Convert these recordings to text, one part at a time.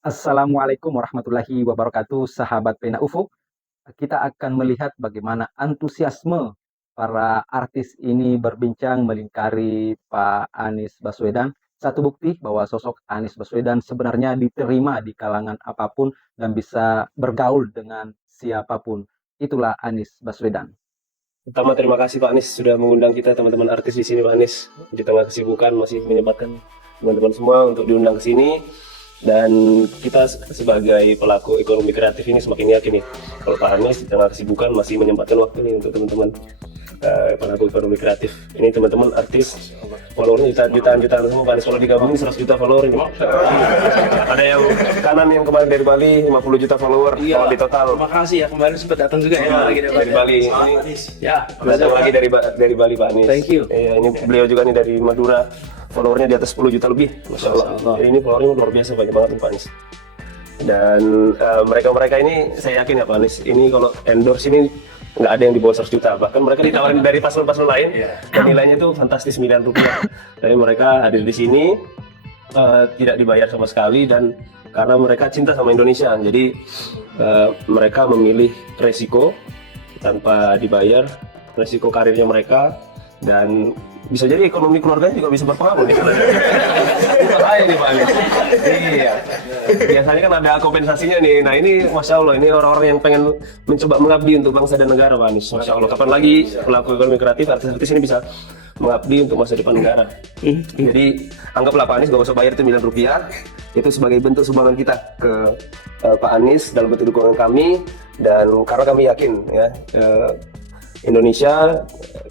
Assalamualaikum warahmatullahi wabarakatuh, sahabat Pena Ufuk. Kita akan melihat bagaimana antusiasme para artis ini berbincang melingkari Pak Anies Baswedan. Satu bukti bahwa sosok Anies Baswedan sebenarnya diterima di kalangan apapun dan bisa bergaul dengan siapapun. Itulah Anies Baswedan. Pertama terima kasih Pak Anies sudah mengundang kita teman-teman artis di sini Pak Anies. Di tengah kesibukan masih menyempatkan teman-teman semua untuk diundang ke sini. Dan kita sebagai pelaku ekonomi kreatif ini semakin yakin nih kalau Pak Anies di tengah kesibukan masih menyempatkan waktu nih untuk teman-teman pelaku ekonomi kreatif. Ini teman-teman artis followernya jutaan semua Pak Anies. Kalau digabungin 100 juta follower ini. Ada yang kanan yang kemarin dari Bali 50 juta follower. Iya, kalau di total. terima kasih ya, kemarin sempat datang juga ya lagi Dari Bali. Ini ya, datang lagi dari Bali Pak Anies. Thank you. Iya, ini beliau juga nih dari Madura. Followernya di atas 10 juta lebih, Masya Allah. Jadi ini followernya luar biasa, banyak banget nih Pak Anies. Dan mereka-mereka ini saya yakin ya Pak Anies, ini kalau endorse ini nggak ada yang di bawah 100 juta. Bahkan mereka ditawarin dari paslon-paslon lain, dan nilainya itu fantastis miliaran rupiah. Tapi mereka hadir di sini tidak dibayar sama sekali, dan karena mereka cinta sama Indonesia, jadi mereka memilih resiko tanpa dibayar, resiko karirnya mereka, dan bisa jadi ekonomi keluarganya juga bisa berpengaruh nih. Bahaya nih Pak Anies. Iya. Biasanya kan ada kompensasinya nih. Nah ini Masya Allah, ini orang-orang yang pengen mencoba mengabdi untuk bangsa dan negara Pak Anies. Masya Allah, kapan lagi pelaku ekonomi kreatif, artis-artis ini bisa mengabdi untuk masa depan negara. Jadi anggaplah Pak Anies gak usah bayar itu miliar rupiah. Itu sebagai bentuk sumbangan kita ke Pak Anies dalam bentuk dukungan kami. Dan karena kami yakin ya, Indonesia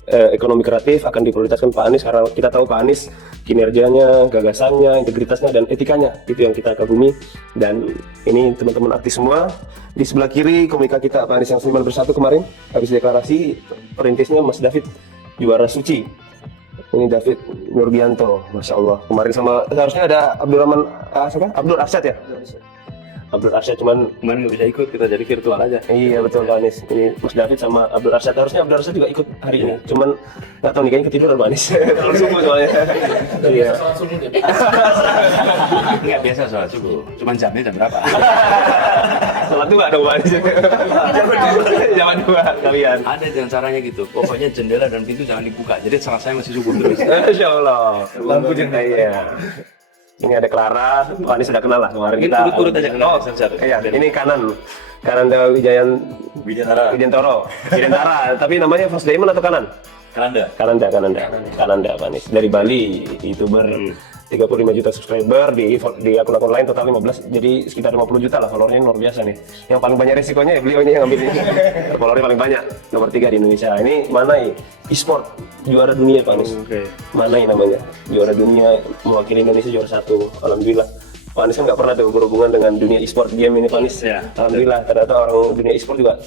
ekonomi kreatif akan diprioritaskan Pak Anies, karena kita tahu Pak Anies kinerjanya, gagasannya, integritasnya, dan etikanya itu yang kita kagumi. Dan ini teman-teman artis semua. Di sebelah kiri komika kita Pak Anies yang Seniman Bersatu kemarin habis deklarasi, perintisnya Mas David Juara Suci. Ini David Nurbianto, Masya Allah. Kemarin sama seharusnya ada Abdul Arsyad ya. Abdul Arsyad cuman kemarin nggak bisa ikut, kita jadi virtual aja. Iya betul Pak Anies. Ini Mas David sama Abdul Arsyad, harusnya Abdul Arsyad juga ikut hari ini. Cuman nggak tahu nih, kayaknya ketiduran Pak Anies. Terlalu subuh soalnya. Iya. Nggak biasa sholat subuh, cuman jamnya jam berapa? Salat dua dong Pak Anies. Jangan dua kalian. Ada dengan caranya gitu, pokoknya jendela dan pintu jangan dibuka, jadi salah saya masih subuh terus. Masya Allah. Lampu jendela. Iya. Ini ada Clara, Pak Anies sudah kenal lah kemarin kita. Urut aja kenal satu-satu. Iya, ini kanan Widjantoro. Tapi namanya First Diamond atau kanan? Kananda Pak Anies. Dari Bali, YouTuber 35 juta subscriber, di akun-akun lain total 15, jadi sekitar 50 juta lah followernya, luar biasa nih. Yang paling banyak resikonya ya beliau ini yang ambil ini. Followernya paling banyak, nomor 3 di Indonesia. Ini Manai e-sport juara dunia Pak Anies. Manai namanya, juara dunia, mewakili Indonesia juara 1. Alhamdulillah. Pak Anies kan nggak pernah tuh berhubungan dengan dunia e-sport game ini Pak Anies. Ya. Alhamdulillah, ternyata orang dunia e-sport juga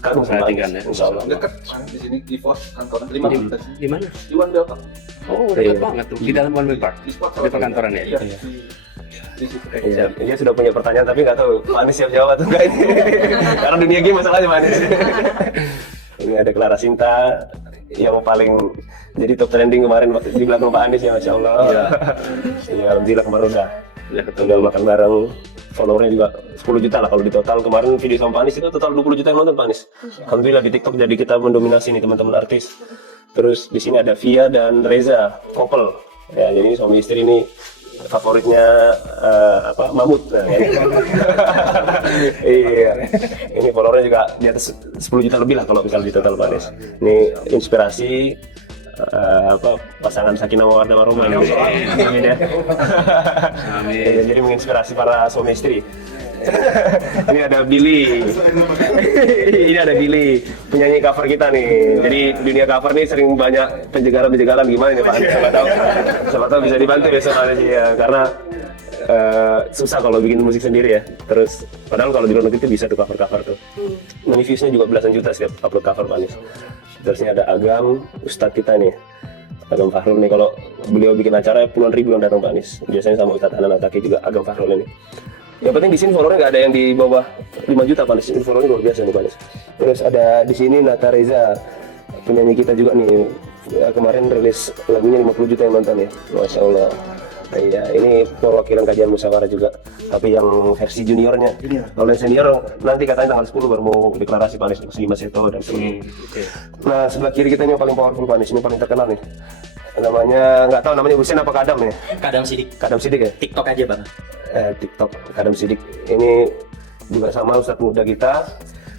kagum sama Pak Anies. Ya. Insya Allah. Dekat di sini di pos kantoran Di mana? di One Bell Park. Oh, dekat banget tuh, di dalam One Way Park, Di spot di perkantoran ya. Iya, di situ. Iya, dia sudah punya pertanyaan tapi nggak tahu Pak Anies siap jawab atau enggak ini. Karena dunia game masalahnya Pak Anies. Ini ada Clara Sinta yang paling jadi top trending kemarin di belakang Pak Anies ya, Masya Allah. Iya, alhamdulillah kemarin udah makan bareng. Followernya juga 10 juta lah kalau di total. Kemarin video sama Pak Anies itu total 20 juta yang nonton Pak Anies. Alhamdulillah di TikTok jadi kita mendominasi nih teman-teman artis. Terus di sini ada Via dan Reza, couple. Ya, jadi suami istri ini favoritnya Mamut. Nah, ya. Iya. Ini followernya juga di atas 10 juta lebih lah kalau misalnya di total Pak Anies. Ini inspirasi pasangan Sakinah Mawaddah Warahmah ini. Amin ya. Amin. Jadi menginspirasi para suami istri. Ini ada Billy. Ini ada Billy, penyanyi cover kita nih. Jadi dunia cover nih sering banyak penjegalan gimana nih Pak? Siapa tahu bisa dibantu besok ya, karena susah kalau bikin musik sendiri ya. Terus padahal kalau di luar negeri itu bisa tuh cover tuh. Money views-nya juga belasan juta setiap upload cover Pak Anies. Terusnya ada Agam, Ustadz kita nih. Agam Fahrul nih, kalau beliau bikin acara puluhan ribu yang datang Pak Anies. Biasanya sama Ustadz Hanan Ataki juga Agam Fahrul ini. Yang penting di sini followernya nggak ada yang di bawah 5 juta Pak Anies. Ini followernya luar biasa nih Pak Anies. Terus ada di sini Nata Reza, penyanyi kita juga nih. Ya, kemarin rilis lagunya 50 juta yang nonton ya. Masya Allah. Iya, ini perwakilan kajian musyawarah juga, tapi yang versi juniornya. Kalau yang senior nanti katanya tanggal 10 baru mau deklarasi Pak Anies di Mas Seto dan sebagainya. Nah, sebelah kiri kita ini yang paling powerful Pak Anies, ini paling terkenal nih. Namanya nggak tahu namanya Husein apa Kadam nih? Kadam Sidik. Kadam Sidik ya? TikTok aja bang. TikTok Kadam Sidik. Ini juga sama ustadz muda kita,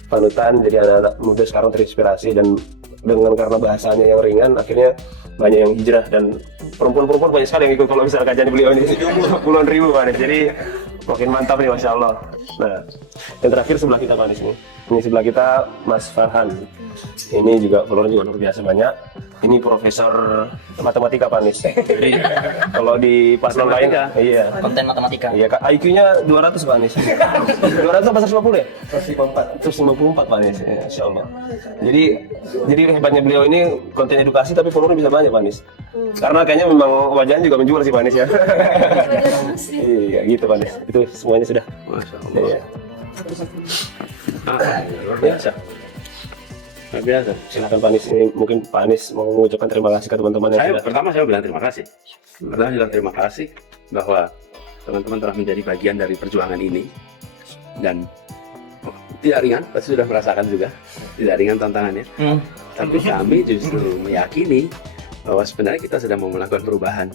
panutan, jadi anak-anak muda sekarang terinspirasi dan dengan karena bahasanya yang ringan akhirnya banyak yang hijrah dan perempuan-perempuan banyak sekali yang ikut kalau misalnya kajian beliau ini puluhan ribu Pak Anies, jadi makin mantap nih Masya Allah. Nah, yang terakhir sebelah kita Pak Anies nih, ini sebelah kita Mas Farhan, ini juga follower juga luar biasa banyak. Ini profesor matematika Pak Anies. Jadi kalau di paslon lain, iya. Konten matematika. Iya, IQ-nya 200 Pak Anies. 200 apa 150 ya? 154 Pak Anies, ya, Insya Allah. Jadi hebatnya beliau ini konten edukasi tapi followernya bisa banyak Pak Anies. Karena kayaknya memang wajahnya juga menjual sih Pak Anies ya. Iya, gitu Pak Anies. Itu semuanya sudah. Masya Allah. Iya. Luar biasa. Luar biasa. Silakan Pak Anies, ini mungkin Pak Anies mau mengucapkan terima kasih ke teman-teman yang sudah. Pertama saya bilang terima kasih. Pertama bilang terima kasih bahwa teman-teman telah menjadi bagian dari perjuangan ini dan tidak ringan, pasti sudah merasakan juga tidak ringan tantangannya. Tapi kami justru meyakini bahwa sebenarnya kita sedang mau melakukan perubahan.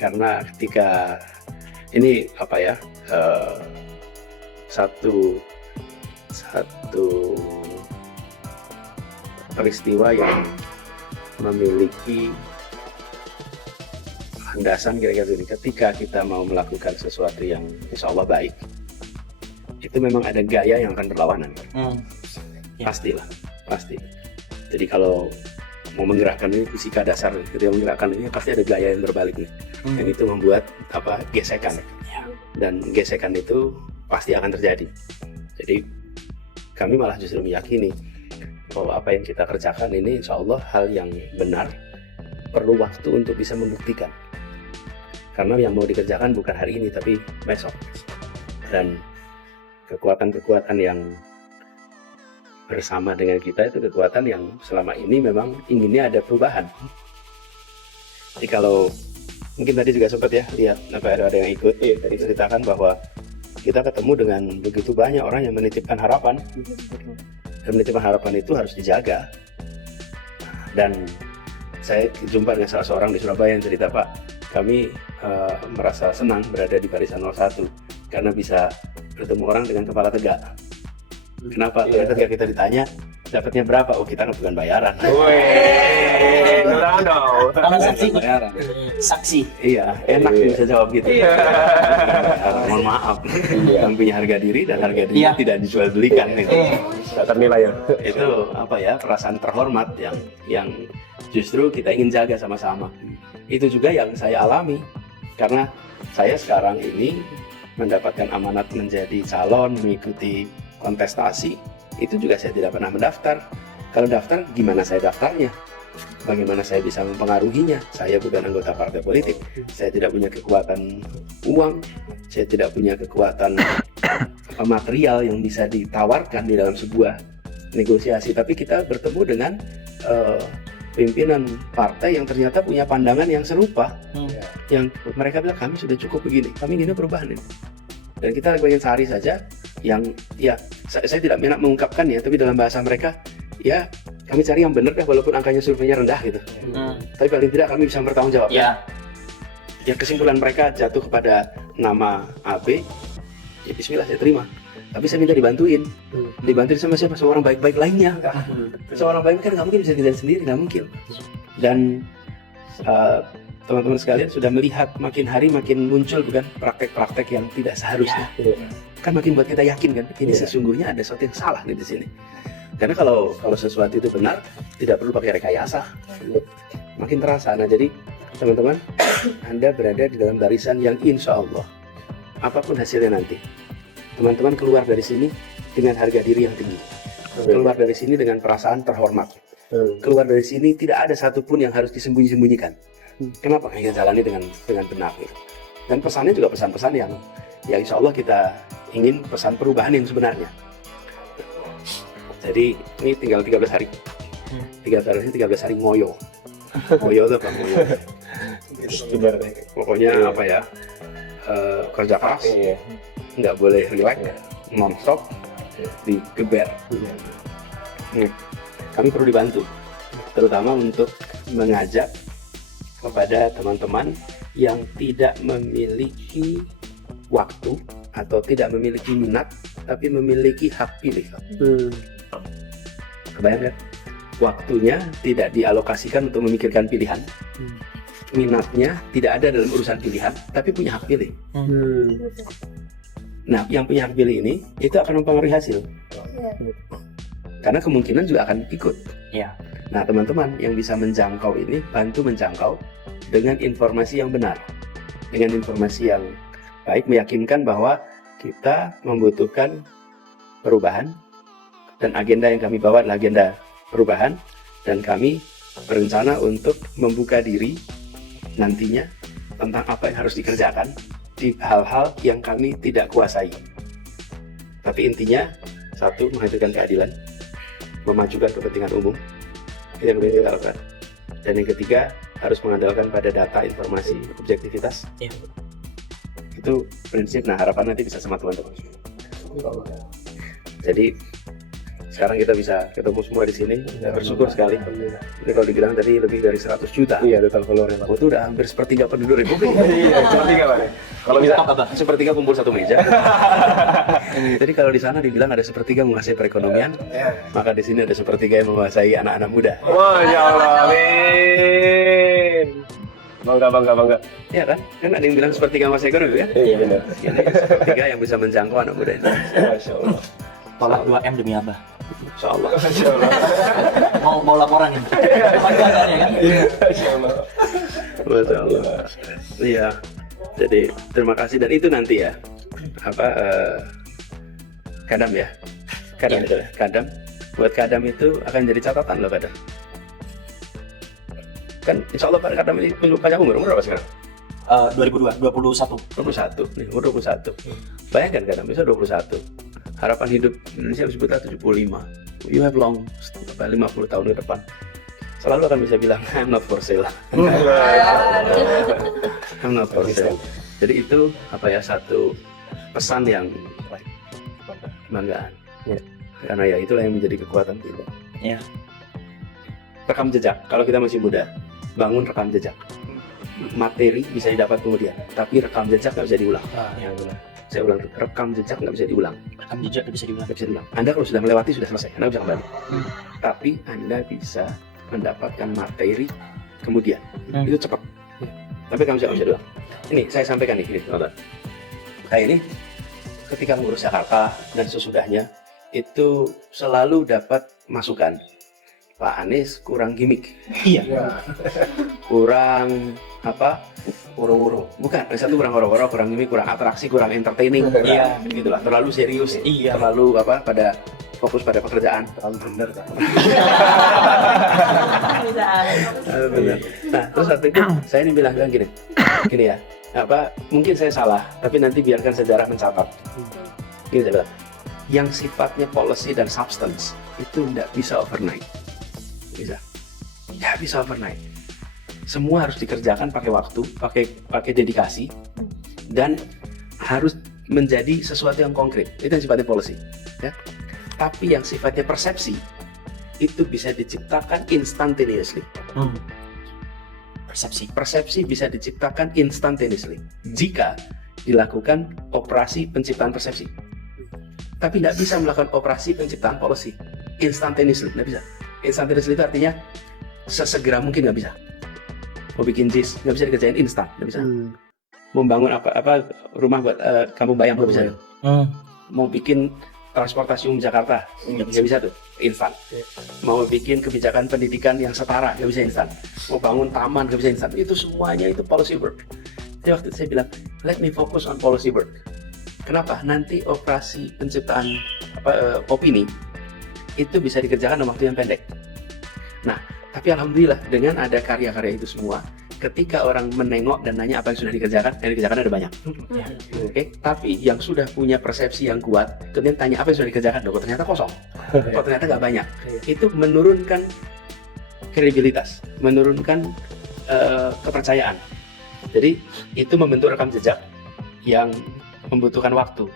Karena ketika ini apa ya satu peristiwa yang memiliki landasan kira-kira ini, ketika kita mau melakukan sesuatu yang insya Allah baik, itu memang ada gaya yang akan berlawanan. Pastilah, pasti. Jadi kalau mau menggerakkan ini fisika dasar, ketika menggerakkan ini pasti ada gaya yang berbalik nih. Dan itu membuat gesekan. Dan gesekan itu pasti akan terjadi. Jadi kami malah justru meyakini bahwa apa yang kita kerjakan ini insya Allah hal yang benar, perlu waktu untuk bisa membuktikan. Karena yang mau dikerjakan bukan hari ini tapi besok. Dan kekuatan-kekuatan yang bersama dengan kita itu kekuatan yang selama ini memang inginnya ada perubahan. Jadi kalau mungkin tadi juga sempat ya lihat ada yang ikut tadi ceritakan bahwa kita ketemu dengan begitu banyak orang yang menitipkan harapan, dan menitipkan harapan itu harus dijaga. Dan saya jumpa dengan salah seorang di Surabaya yang cerita, Pak, kami merasa senang berada di barisan 01 karena bisa bertemu orang dengan kepala tegak. Kenapa? Karena ketika kita ditanya dapatnya berapa, oh kita bukan bayaran. Tangan saksi. Bayaran. Saksi. Iya, enak bisa jawab gitu. Mohon maaf, kami punya harga diri dan harga diri tidak dijual belikan gitu. Tak ternilai ya. Itu apa ya, perasaan terhormat yang justru kita ingin jaga sama-sama. Itu juga yang saya alami karena saya sekarang ini mendapatkan amanat menjadi calon mengikuti kontestasi, itu juga saya tidak pernah mendaftar. Kalau daftar, gimana saya daftarnya? Bagaimana saya bisa mempengaruhinya? Saya bukan anggota partai politik, saya tidak punya kekuatan uang, saya tidak punya kekuatan material yang bisa ditawarkan di dalam sebuah negosiasi. Tapi kita bertemu dengan pimpinan partai yang ternyata punya pandangan yang serupa, yang mereka bilang kami sudah cukup begini, kami ingin perubahan ini. Dan kita bagian sehari saja yang ya saya tidak enak mengungkapkan ya, tapi dalam bahasa mereka ya kami cari yang benar dah walaupun angkanya surveinya rendah gitu. Tapi paling tidak kami bisa bertanggung jawab. Ya kesimpulan mereka jatuh kepada nama AB, ya bismillah saya terima. Tapi saya minta dibantuin sama siapa? Seorang baik-baik lainnya. Seorang baik kan nggak mungkin bisa kerja sendiri, nggak mungkin. Dan teman-teman sekalian sudah melihat makin hari makin muncul bukan praktek-praktek yang tidak seharusnya. Kan makin buat kita yakin kan ini sesungguhnya ada sesuatu yang salah nih di sini. Karena kalau sesuatu itu benar tidak perlu pakai rekayasa. Makin terasa. Nah jadi teman-teman, Anda berada di dalam barisan yang insya Allah apapun hasilnya nanti, teman-teman keluar dari sini dengan harga diri yang tinggi, keluar dari sini dengan perasaan terhormat, keluar dari sini tidak ada satupun yang harus disembunyi-sembunyikan. Kenapa kita jalani dengan benar gitu. Dan pesannya juga pesan-pesan yang ya insya Allah kita ingin pesan perubahan yang sebenarnya. Jadi ini tinggal 13 hari 13 hari ngoyo. Ngoyo itu apa? Ngoyo Pokoknya Iya. apa ya? Kerja keras, Iya. nggak boleh relax, non-stop, digeber. Kami perlu dibantu, terutama untuk mengajak kepada teman-teman yang tidak memiliki waktu atau tidak memiliki minat, tapi memiliki hak pilih. Kebayang kan? Waktunya tidak dialokasikan untuk memikirkan pilihan. Minatnya tidak ada dalam urusan pilihan, tapi punya hak pilih. Nah, yang punya hak pilih ini itu akan mempengaruhi hasil. Karena kemungkinan juga akan ikut. Iya. Nah, teman-teman yang bisa menjangkau ini, bantu menjangkau dengan informasi yang benar. Dengan informasi yang baik, meyakinkan bahwa kita membutuhkan perubahan, dan agenda yang kami bawa adalah agenda perubahan, dan kami berencana untuk membuka diri nantinya tentang apa yang harus dikerjakan di hal-hal yang kami tidak kuasai. Tapi intinya, satu, menghadirkan keadilan, memajukan kepentingan umum, itu yang kita lakukan. Dan yang ketiga, harus mengandalkan pada data, informasi, objektivitas. Iya. Itu prinsip. Nah, harapan nanti bisa sama teman-teman. Jadi sekarang kita bisa ketemu semua di sini. Bersyukur sekali. Ini kalau dibilang tadi lebih dari 100 juta. Iya, total followernya. Oh, itu udah hampir sepertiga penduduk Republik. Iya, sepertiga Pak. Kalau bisa Sepertiga kumpul satu meja. Jadi kalau di sana dibilang ada sepertiga menguasai perekonomian, maka di sini ada sepertiga yang menguasai anak-anak muda. Masya Allah, amin. Bangga. Iya kan? Kan ada yang bilang sepertiga menguasai ekonomi kan? Iya, benar. Ini sepertiga yang bisa menjangkau anak muda ini. Masya Allah. Tolak 2M demi Abah. Insya Allah. Masya Allah. Mau laporan ini. Panggilannya kan? Masya Allah. Masya Allah. Iya. Jadi terima kasih, dan itu nanti ya kadam ya. Kadam itu ya. Kadam. Buat kadam itu akan jadi catatan loh kadam. Kan insya Allah pada kadam ini panjang umur berapa sekarang? 2002, 21. 21 nih, umur 21. Bayangkan kadam bisa 21. Harapan hidup Indonesia disebutlah 75. You have long 50 tahun ke depan. Selalu akan bisa bilang I'm not for sale. I'm not for sale. Jadi itu satu pesan yang kebanggaan. Ya. Karena ya itulah yang menjadi kekuatan kita. Iya. Rekam jejak. Kalau kita masih muda, bangun rekam jejak. Materi bisa didapat kemudian, tapi rekam jejak nggak bisa diulang. Ya, benar. Saya ulang tuh, rekam jejak nggak bisa diulang. Rekam jejak bisa diulang. Nggak bisa diulang. Anda kalau sudah melewati sudah selesai, Anda bisa kembali. Tapi Anda bisa mendapatkan materi kemudian. Itu cepat. Tapi kamu bisa diulang. Ini saya sampaikan nih, nonton. Kayak ini, ketika mengurus Jakarta dan sesudahnya, itu selalu dapat masukan. Pak Anies kurang gimmick. Iya. Kurang Woro-woro. Bukan, satu kurang woro-woro, kurang gimmick, kurang atraksi, kurang entertaining. Iya. Gitulah, terlalu serius. Iya. Terlalu pada fokus pada pekerjaan. Terlalu benar kan? Benar. Nah, terus waktu itu saya ini bilang gini ya, mungkin saya salah, tapi nanti biarkan sejarah mencatat. Gini saya bilang, yang sifatnya policy dan substance itu tidak bisa overnight. Nggak bisa overnight. Semua harus dikerjakan pakai waktu, pakai dedikasi, dan harus menjadi sesuatu yang konkret. Itu yang sifatnya policy, ya. Tapi yang sifatnya persepsi itu bisa diciptakan instantaneously. Persepsi bisa diciptakan instantaneously jika dilakukan operasi penciptaan persepsi. Tapi tidak bisa melakukan operasi penciptaan policy instantaneously, tidak bisa. Instantaneously itu artinya sesegera mungkin, nggak bisa. Mau bikin JIS nggak bisa dikerjain instan, nggak bisa. Membangun rumah buat kampung bayam nggak bisa. Mau bikin transportasi umum Jakarta nggak bisa tuh instan. Mau bikin kebijakan pendidikan yang setara nggak bisa instan. Mau bangun taman nggak bisa instan. Itu semuanya itu policy work. Jadi waktu itu saya bilang, let me focus on policy work. Kenapa? Nanti operasi penciptaan opini itu bisa dikerjakan dalam waktu yang pendek. Nah, tapi alhamdulillah dengan ada karya-karya itu semua, ketika orang menengok dan nanya apa yang sudah dikerjakan, yang dikerjakan ada banyak. Oke, tapi yang sudah punya persepsi yang kuat, kemudian tanya apa yang sudah dikerjakan, kok ternyata kosong, kok ternyata nggak banyak. Itu menurunkan kredibilitas, menurunkan kepercayaan. Jadi itu membentuk rekam jejak yang membutuhkan waktu.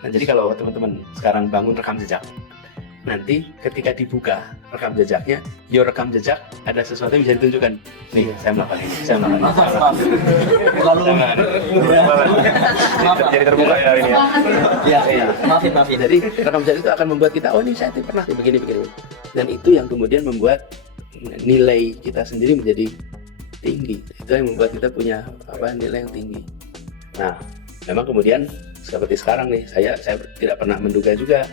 Nah, jadi kalau teman-teman sekarang bangun rekam jejak, nanti ketika dibuka rekam jejaknya, rekam jejak ada sesuatu yang bisa ditunjukkan. Nih, saya melakukan ini, saya melakukan ini. Maaf. Kalau Jadi terbuka ya hari ini ya. ya, maafin. Jadi rekam jejak itu akan membuat kita, oh ini saya pernah begini. Dan itu yang kemudian membuat nilai kita sendiri menjadi tinggi. Itu yang membuat kita punya nilai yang tinggi. Nah, memang kemudian seperti sekarang nih, saya tidak pernah menduga juga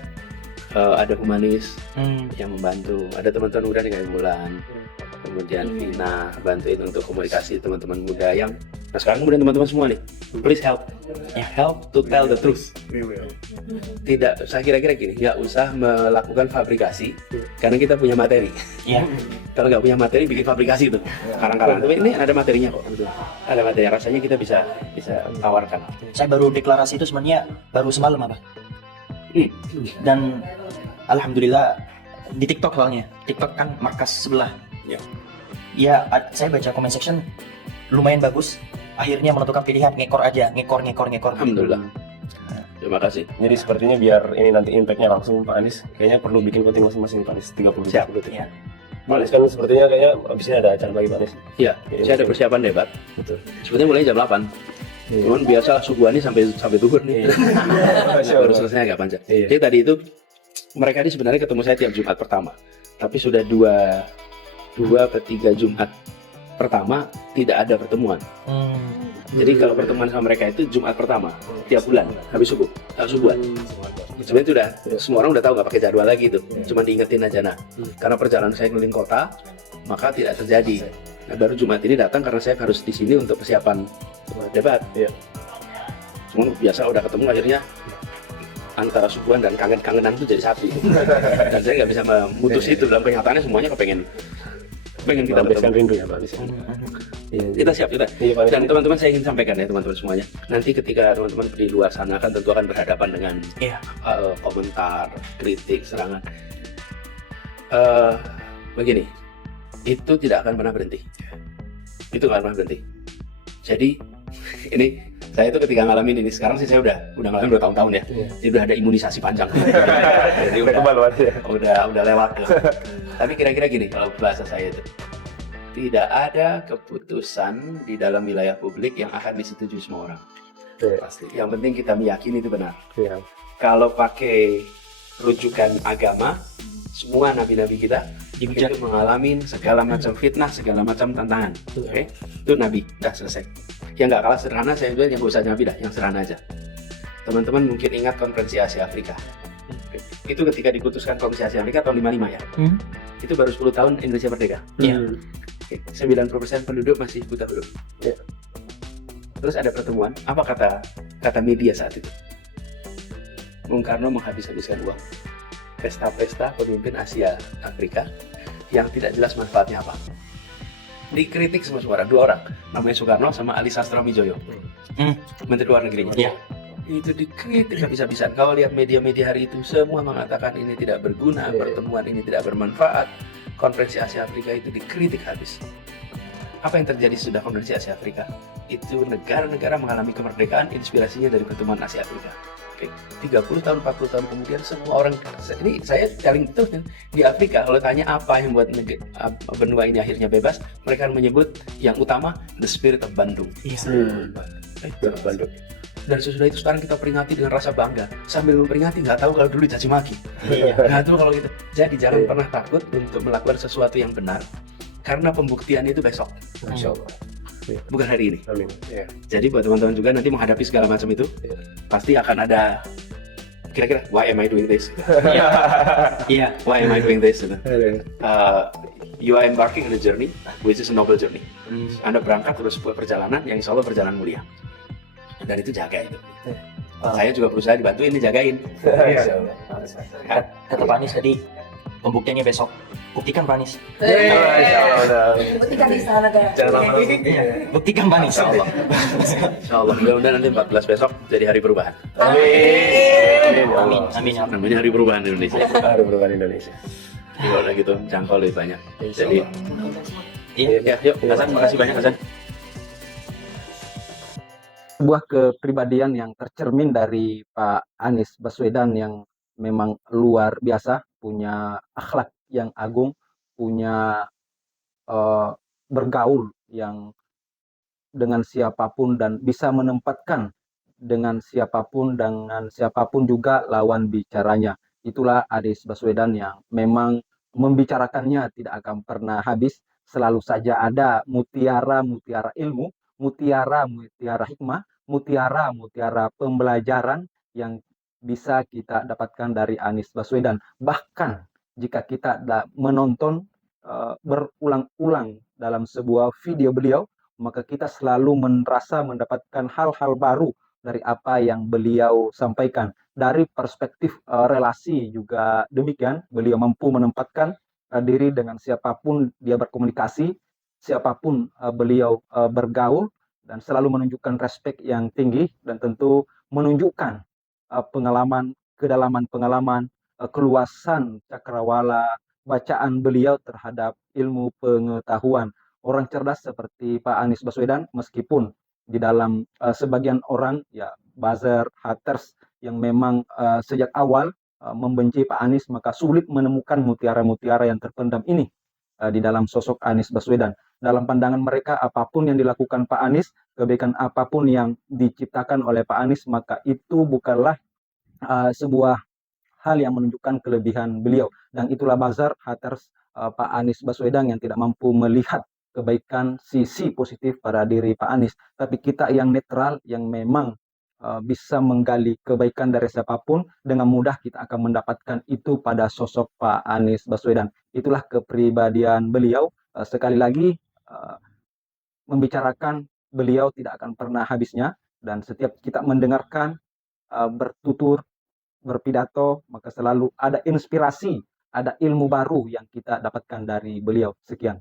ada humanis yang membantu. Ada teman-teman muda nih kayak Bulan, kemudian Vina bantuin untuk komunikasi teman-teman muda yang. Nah sekarang kemudian teman-teman semua nih, please help to tell the truth. Tidak, saya kira-kira gini, nggak usah melakukan fabrikasi karena kita punya materi. Kalau nggak punya materi, bikin fabrikasi itu karang-karang. Tapi ini ada materinya kok, ada materi. Rasanya kita bisa tawarkan. saya baru deklarasi itu sebenarnya baru semalam apa. Dan alhamdulillah di TikTok soalnya. TikTok kan markas sebelah. Ya, saya baca comment section lumayan bagus. Akhirnya menentukan pilihan ngekor aja, ngekor. Alhamdulillah. Terima kasih. Jadi sepertinya biar ini nanti impact-nya langsung Pak Anies, kayaknya perlu bikin voting masing-masing Pak Anies 30 detik. Ya. Pak Anies kan sepertinya kayaknya abisnya ada acara bagi Pak Anies. Iya, saya ada persiapan debat. Betul. Sebetulnya mulai jam 8. Cuman biasa subuhan ini sampai duhur nih. Baru selesai agak panjang. Jadi tadi itu mereka ini sebenarnya ketemu saya tiap Jumat pertama. Tapi sudah 2 atau 3 Jumat pertama tidak ada pertemuan. Jadi kalau pertemuan sama mereka itu Jumat pertama tiap bulan habis subuhan. Sebenarnya itu udah semua orang udah tahu, nggak pakai jadwal lagi itu. Cuma diingetin aja. Nah, karena perjalanan saya keliling kota maka tidak terjadi. Nah, baru Jumat ini datang karena saya harus di sini untuk persiapan debat. Cuma biasa udah ketemu akhirnya antara subuhan dan kangen-kangenan itu jadi satu. Dan saya nggak bisa memutus itu, dalam kenyataannya semuanya pengen kita Melampiaskan bertemu. rindu ya Pak Anies. Kita siap kita. Iya, Pak Anies. Dan teman-teman saya ingin sampaikan ya teman-teman semuanya. Nanti ketika teman-teman di luar sana kan tentu akan berhadapan dengan komentar, kritik, serangan. Begini, itu tidak akan pernah berhenti. Itu nggak pernah berhenti. Jadi ini saya itu ketika ngalamin ini, sekarang sih saya udah ngalamin 2 tahun ya. Jadi udah ada imunisasi panjang. Jadi Udah kebal Pak ya. udah lewat tuh. Tapi kira-kira gini kalau bahasa saya itu, tidak ada keputusan di dalam wilayah publik yang akan disetujui semua orang. Pasti. Yang penting kita meyakini itu benar. Kalau pakai rujukan agama, semua nabi-nabi kita itu mengalami segala macam fitnah, segala macam tantangan. Oke? Itu nabi, dah selesai. Yang nggak kalah sederhana, saya bilang yang nggak usah nabi dah, yang sederhana aja. Teman-teman mungkin ingat konferensi Asia Afrika. Itu ketika diputuskan Komisi Asia Afrika tahun 55 ya. Itu baru 10 tahun Indonesia merdeka. 90% penduduk masih buta huruf. Terus ada pertemuan, apa kata media saat itu? Bung Karno menghabis-habiskan uang. Pesta-pesta pemimpin Asia Afrika yang tidak jelas manfaatnya apa. Dikritik semua suara, 2 orang, namanya Soekarno sama Ali Sastroamidjojo, Menteri Luar Negerinya. Itu dikritik habis-habisan. Kalau lihat media-media hari itu semua mengatakan ini tidak berguna, pertemuan ini tidak bermanfaat. Konferensi Asia Afrika itu dikritik habis. Apa yang terjadi sudah konferensi Asia Afrika? Itu negara-negara mengalami kemerdekaan, inspirasinya dari pertemuan Asia Afrika. 30 tahun, 40 tahun kemudian semua orang, ini saya paling tahu di Afrika, kalau tanya apa yang buat benua ini akhirnya bebas, mereka menyebut yang utama the spirit of Bandung. Bandung. Dan sesudah itu sekarang kita peringati dengan rasa bangga, sambil memperingati nggak tahu kalau dulu caci maki. Nggak tahu kalau gitu. Jadi jangan pernah takut untuk melakukan sesuatu yang benar, karena pembuktian itu besok. Masya Allah. Bukan hari ini. Amin. Jadi buat teman-teman juga nanti menghadapi segala macam itu, pasti akan ada kira-kira why am I doing this? Why am I doing this? You are embarking on a journey, which is a noble journey. Anda berangkat terus sebuah perjalanan yang insya Allah perjalanan mulia. Dan itu jaga itu. Saya juga berusaha dibantuin dijagain. Kata Pak Anies tadi, pembuktiannya besok. Buktikan Pak Anies. Buktikan di sana negara. Buktikan Pak Anies. Insya Allah. Mudah-mudahan nanti 14 besok jadi hari perubahan. Amin. Namanya hari perubahan Indonesia. Hari perubahan Indonesia. Kalau udah gitu jangkau lebih banyak. Jadi, ya, yuk, Hasan, makasih banyak Hasan. sebuah kepribadian yang tercermin dari Pak Anies Baswedan yang memang luar biasa, punya akhlak yang agung, punya eh, bergaul yang dengan siapapun dan bisa menempatkan dengan siapapun juga lawan bicaranya. Itulah Anies Baswedan yang memang membicarakannya tidak akan pernah habis, selalu saja ada mutiara-mutiara ilmu, mutiara-mutiara hikmah, mutiara-mutiara pembelajaran yang bisa kita dapatkan dari Anies Baswedan. Bahkan jika kita menonton berulang-ulang dalam sebuah video beliau, maka kita selalu merasa mendapatkan hal-hal baru dari apa yang beliau sampaikan. Dari perspektif relasi juga demikian, beliau mampu menempatkan diri dengan siapapun dia berkomunikasi, siapapun beliau bergaul, dan selalu menunjukkan respek yang tinggi, dan tentu menunjukkan pengalaman, kedalaman pengalaman, keluasan cakrawala bacaan beliau terhadap ilmu pengetahuan. Orang cerdas seperti Pak Anies Baswedan, meskipun di dalam sebagian orang ya buzzer, haters yang memang sejak awal membenci Pak Anies, maka sulit menemukan mutiara-mutiara yang terpendam ini di dalam sosok Anies Baswedan. Dalam pandangan mereka, apapun yang dilakukan Pak Anies, kebaikan apapun yang diciptakan oleh Pak Anies, maka itu bukanlah sebuah hal yang menunjukkan kelebihan beliau. Dan itulah buzzer haters Pak Anies Baswedan yang tidak mampu melihat kebaikan sisi positif pada diri Pak Anies. Tapi kita yang netral, yang memang bisa menggali kebaikan dari siapapun, dengan mudah kita akan mendapatkan itu pada sosok Pak Anies Baswedan. Itulah kepribadian beliau. Sekali lagi, membicarakan beliau tidak akan pernah habisnya, dan setiap kita mendengarkan bertutur, berpidato, maka selalu ada inspirasi, ada ilmu baru yang kita dapatkan dari beliau. Sekian.